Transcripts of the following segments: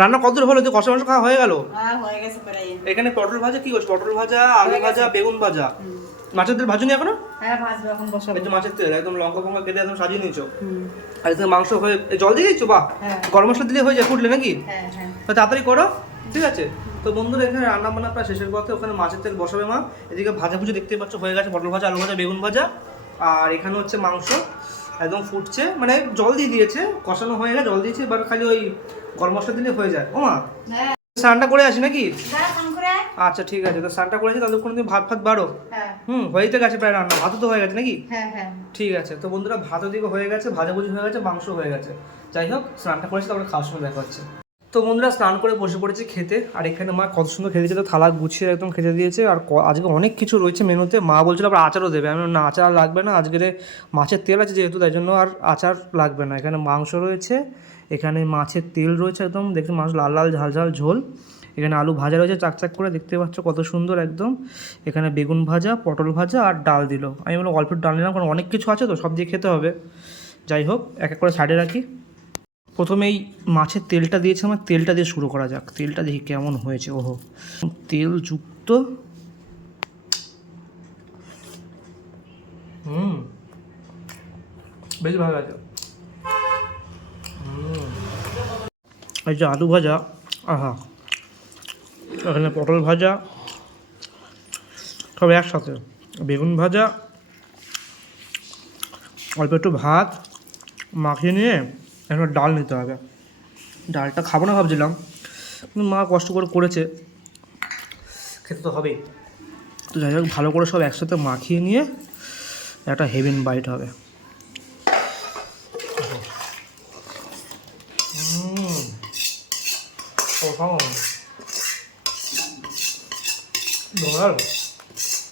রান্না কতদূর হলো? যে কষা মাংস খাওয়া হয়ে গেল? হয়ে গেছে প্রায়। এখানে পটল ভাজা কি করছো? পটল ভাজা, আলু ভাজা, বেগুন ভাজা। মাছের তেল ভাজুনি এখনো? হ্যাঁ ভাজবো, এখন বসাবো। এই যে মাছের তেল একদম লঙ্কা ফঙ্কা কেটে একদম সাজিয়ে নিয়েছো। আর এখানে মাংস হয়ে জল দিয়ে দিচ্ছো? বাহ, গরম মশলা দিলে হয়ে যায়, ফুটলে নাকি? হ্যাঁ হ্যাঁ। তো তাড়াতাড়ি করো, ঠিক আছে? তো বন্ধুরা এখানে রান্না বান্না প্রায় শেষের পথে। ওখানে মাছের তেল বসাবে মা। এদিকে ভাজা ভুজি দেখতে পাচ্ছ হয়ে গেছে, পটল ভাজা, আলু ভাজা, বেগুন ভাজা। আর এখানে হচ্ছে মাংস একদম ফুটছে, মানে জল দিয়ে দিয়েছে, কষানো হয়ে গেছে, জল দিয়েছে, এবার খালি ওই গরম মশলা দিলে হয়ে যায়। ও মা, স্নানটা করে আসি নাকি? আচ্ছা ঠিক আছে, তো স্নানটা করে আসি, তাহলে কোনো দিন ভাত ফাত বাড়ো। হয়েতে গেছে প্রায় রান্না, ভাতও তো হয়ে গেছে নাকি? ঠিক আছে, তো বন্ধুরা ভাতও দিকে হয়ে গেছে, ভাজাভুজি হয়ে গেছে, মাংস হয়ে গেছে। যাই হোক, স্নানটা করেছি, তারপরে খাওয়ার সময় দেখা হচ্ছে। তো বন্ধুরা স্নান করে বসে পড়েছি খেতে। আর এখানে মা কত সুন্দর খেতে দিয়েছে, তো থালা গুছিয়ে একদম খেতে দিয়েছে। আর আজকে অনেক কিছু রয়েছে মেনুতে। মা বলছিল আবার আচারও দেবে। আমি না, আচার লাগবে না, আজকের মাছের তেল আছে যেহেতু, তাই জন্য আর আচার লাগবে না। এখানে মাংস রয়েছে, এখানে মাছের তেল রয়েছে একদম, দেখতে মাছ লাল লাল ঝাল ঝাল ঝোল। এখানে আলু ভাজা রয়েছে চাকচাক করে, দেখতে পাচ্ছ কত সুন্দর একদম। এখানে বেগুন ভাজা, পটল ভাজা আর ডাল দিল। আমি বললাম অল্প ডাল নিলাম, কারণ অনেক কিছু আছে তো, সব দিয়ে খেতে হবে। যাই হোক, এক এক করে সাইডে রাখি। প্রথমে এই মাছের তেলটা দিয়েছে, আমার তেলটা দিয়ে শুরু করা যাক। তেলটা দেখি কেমন হয়েছে। ওহো, তেল যুক্ত। বেশ ভালো আছে। এই যে আলু ভাজা, আহা, এখানে পটল ভাজা, সব একসাথে। বেগুন ভাজা, অল্প একটু ভাত মাখিয়ে নিয়ে একটা ডাল নিতে হবে। ডালটা খাবো না ভাবছিলাম, কিন্তু মা কষ্ট করে করেছে, খেতে তো হবেই। তো যাই হোক, ভালো করে সব একসাথে মাখিয়ে নিয়ে একটা হেভেন বাইট হবে।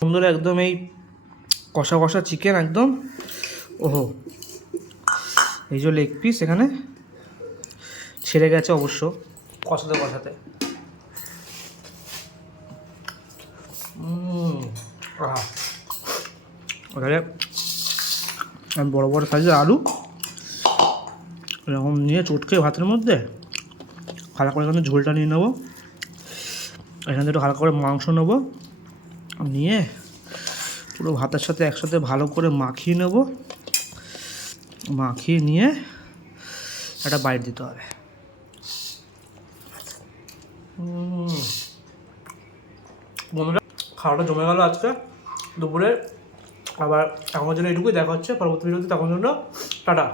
সুন্দর একদম এই কষা কষা চিকেন একদম। ওহো, এই যে লেগ পিস এখানে ছেড়ে গেছে অবশ্য কষাতে কষাতে। ওখানে আমি বড়ো বড়ো সাইজের আলু এরকম নিয়ে চটকে ভাতের মধ্যে হালকা করে এখানে ঝোলটা নিয়ে নেবো। এখান থেকে একটু হালকা করে মাংস নেবো, নিয়ে পুরো ভাতের সাথে একসাথে ভালো করে মাখিয়ে নেব। মাখিয়ে নিয়ে একটা বাইট দিতে হবে। বন্ধুরা খাওয়াটা জমে গেল আজকে দুপুরে। আবার আমার জন্য এটুকুই, দেখা হচ্ছে পরবর্তী ভিডিওতে, তখন জন্য টাটা।